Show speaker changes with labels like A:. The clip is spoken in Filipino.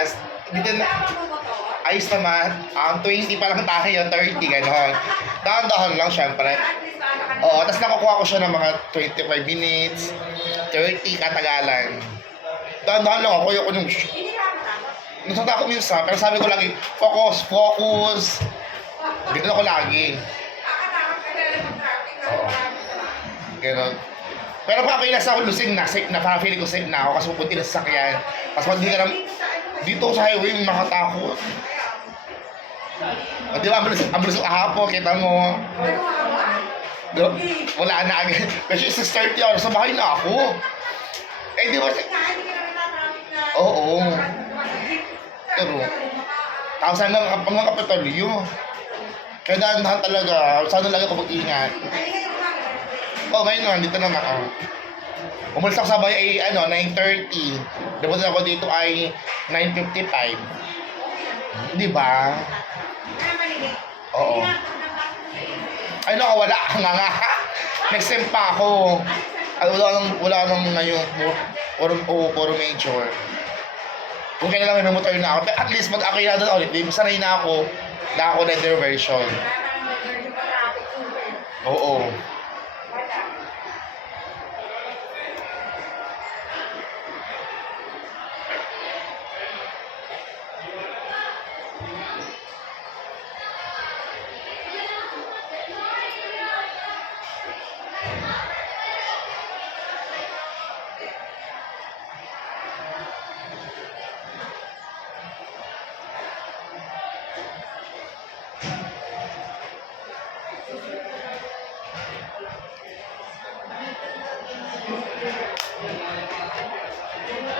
A: Yes. Dito na, ayos naman. Um, 20 pa lang tayo, 30, gano'n. Dahan-dahan lang, syempre. Oo, tapos nakukuha ko siya ng mga 25 minutes, 30 katagalan. Dahan-dahan lang ako, ayoko nung Nasakta ako minsan, pero sabi ko lagi, focus, focus. Ganun ako lagi. Oo. Ganun. Pero pag nasa ako lusing na, safe na, parang feeling ko safe na ako kasi pupunti na sa sakyan. Tapos pag hindi ka na, dito sa highway, nakatakot. O di ba, ang bilis, ang bilis ng ahapon, kita mo. Di- Wala na agad. Kasi 6.30 oras, sa bahay na ako. Eh di ba, Oo. Pero, tapos hanggang hanggang kapitolyo. Kaya dahan-dahan talaga, sana talaga ko mag-ingat. Oh, ngayon na, dito naman ako. Umalis ako sa bahay ay ano, 9.30. Dapat ako dito ay 9.55. Di ba? Oo. Ay, no, wala nga nga. Next time pa ako. Ay, wala nang, wala nang ngayon. Puro, puro, puro major. Kung kailangan may motor na ako, pero at least mag ako na doon ulit. Sanay na ako na ako na version. Oo. Thank you.